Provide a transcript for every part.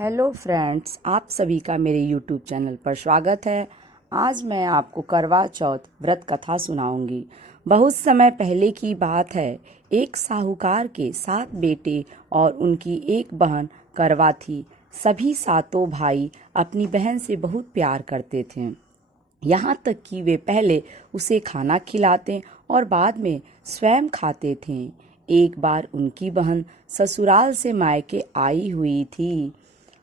Hello friends, आप सभी का मेरे यूट्यूब चैनल पर स्वागत है। आज मैं आपको करवा चौथ व्रत कथा सुनाऊंगी। बहुत समय पहले की बात है। एक साहूकार के 7 बेटे और उनकी एक बहन करवा थी। सभी सातों भाई अपनी बहन से बहुत प्यार करते थे, यहाँ तक कि वे पहले उसे खाना खिलाते और बाद में स्वयं खाते थे। एक बार उनकी बहन ससुराल से मायके आई हुई थी।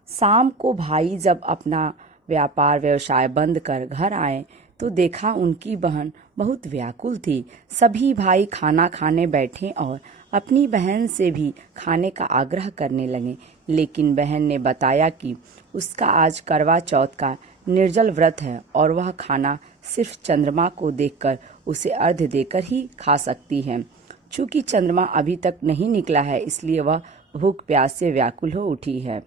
शाम को भाई जब अपना व्यापार व्यवसाय बंद कर घर आए तो देखा उनकी बहन बहुत व्याकुल थी। सभी भाई खाना खाने बैठे और अपनी बहन से भी खाने का आग्रह करने लगे, लेकिन बहन ने बताया कि उसका आज करवा चौथ का निर्जल व्रत है और वह खाना सिर्फ चंद्रमा को देखकर उसे अर्घ्य देकर ही खा सकती है। चूँकि चंद्रमा अभी तक नहीं निकला है, इसलिए वह भूख प्यास से व्याकुल हो उठी है।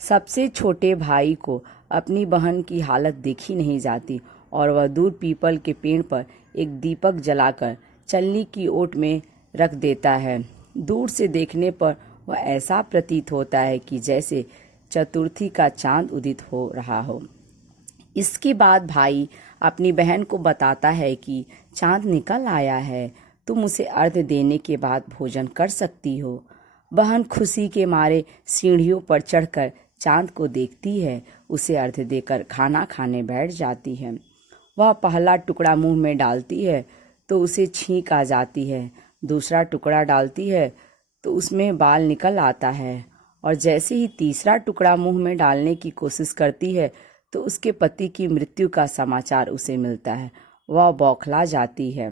सबसे छोटे भाई को अपनी बहन की हालत देखी नहीं जाती और वह दूर पीपल के पेड़ पर एक दीपक जलाकर चलनी की ओट में रख देता है। दूर से देखने पर वह ऐसा प्रतीत होता है कि जैसे चतुर्थी का चांद उदित हो रहा हो। इसके बाद भाई अपनी बहन को बताता है कि चांद निकल आया है, तुम उसे अर्घ्य देने के बाद भोजन कर सकती हो। बहन खुशी के मारे सीढ़ियों पर चढ़कर चांद को देखती है, उसे अर्घ्य देकर खाना खाने बैठ जाती है। वह पहला टुकड़ा मुंह में डालती है तो उसे छींक आ जाती है, दूसरा टुकड़ा डालती है तो उसमें बाल निकल आता है, और जैसे ही तीसरा टुकड़ा मुंह में डालने की कोशिश करती है तो उसके पति की मृत्यु का समाचार उसे मिलता है। वह बौखला जाती है।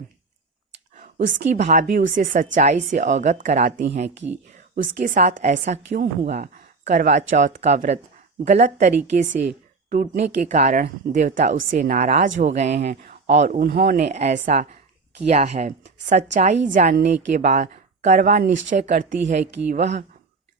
उसकी भाभी उसे सच्चाई से अवगत कराती हैं कि उसके साथ ऐसा क्यों हुआ। करवा चौथ का व्रत गलत तरीके से टूटने के कारण देवता उससे नाराज हो गए हैं और उन्होंने ऐसा किया है। सच्चाई जानने के बाद करवा निश्चय करती है कि वह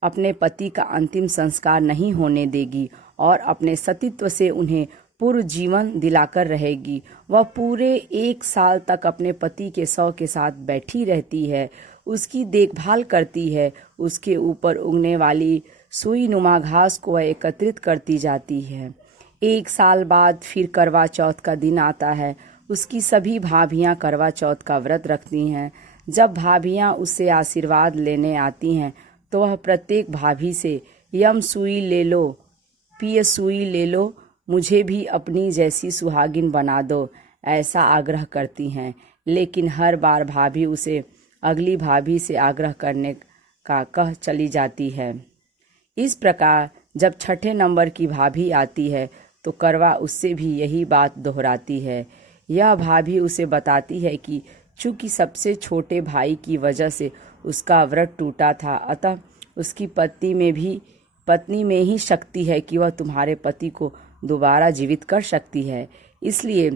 अपने पति का अंतिम संस्कार नहीं होने देगी और अपने सतीत्व से उन्हें पूर्व जीवन दिलाकर रहेगी। वह पूरे 1 साल तक अपने पति के शव के साथ बैठी रहती है, उसकी देखभाल करती है, उसके ऊपर उगने वाली सुई नुमा घास को वह एकत्रित करती जाती है। 1 साल बाद फिर करवा चौथ का दिन आता है। उसकी सभी भाभियां करवा चौथ का व्रत रखती हैं। जब भाभियां उससे आशीर्वाद लेने आती हैं तो वह प्रत्येक भाभी से यम सुई ले लो, पिय सुई ले लो, मुझे भी अपनी जैसी सुहागिन बना दो, ऐसा आग्रह करती हैं। लेकिन हर बार भाभी उसे अगली भाभी से आग्रह करने का कह चली जाती है। इस प्रकार जब 6ठे नंबर की भाभी आती है तो करवा उससे भी यही बात दोहराती है। यह भाभी उसे बताती है कि चूंकि सबसे छोटे भाई की वजह से उसका व्रत टूटा था, अतः उसकी पत्नी में ही शक्ति है कि वह तुम्हारे पति को दोबारा जीवित कर सकती है। इसलिए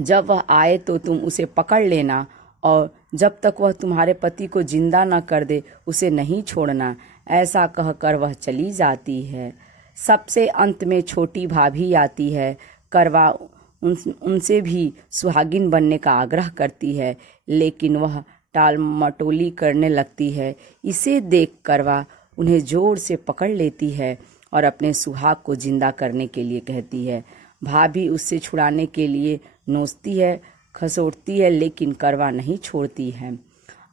जब वह आए तो तुम उसे पकड़ लेना और जब तक वह तुम्हारे पति को जिंदा न कर दे उसे नहीं छोड़ना। ऐसा कहकर वह चली जाती है। सबसे अंत में छोटी भाभी आती है। करवा उनसे भी सुहागिन बनने का आग्रह करती है, लेकिन वह टाल मटोली करने लगती है। इसे देख करवा उन्हें जोर से पकड़ लेती है और अपने सुहाग को जिंदा करने के लिए कहती है। भाभी उससे छुड़ाने के लिए नोचती है, खसोटती है, लेकिन करवा नहीं छोड़ती है।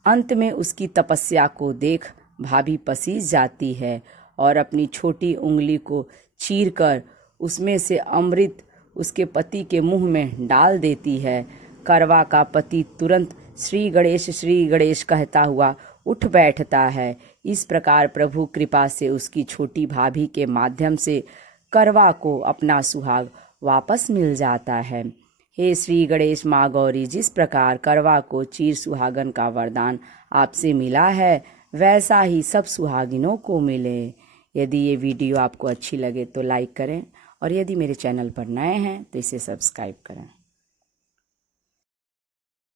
अंत में उसकी तपस्या को देख भाभी पसीज जाती है और अपनी छोटी उंगली को चीरकर उसमें से अमृत उसके पति के मुंह में डाल देती है। करवा का पति तुरंत श्री गणेश कहता हुआ उठ बैठता है। इस प्रकार प्रभु कृपा से उसकी छोटी भाभी के माध्यम से करवा को अपना सुहाग वापस मिल जाता है। हे श्री गणेश माँ गौरी, जिस प्रकार करवा को चीर सुहागन का वरदान आपसे मिला है, वैसा ही सब सुहागिनों को मिले। यदि ये वीडियो आपको अच्छी लगे तो लाइक करें और यदि मेरे चैनल पर नए हैं तो इसे सब्सक्राइब करें।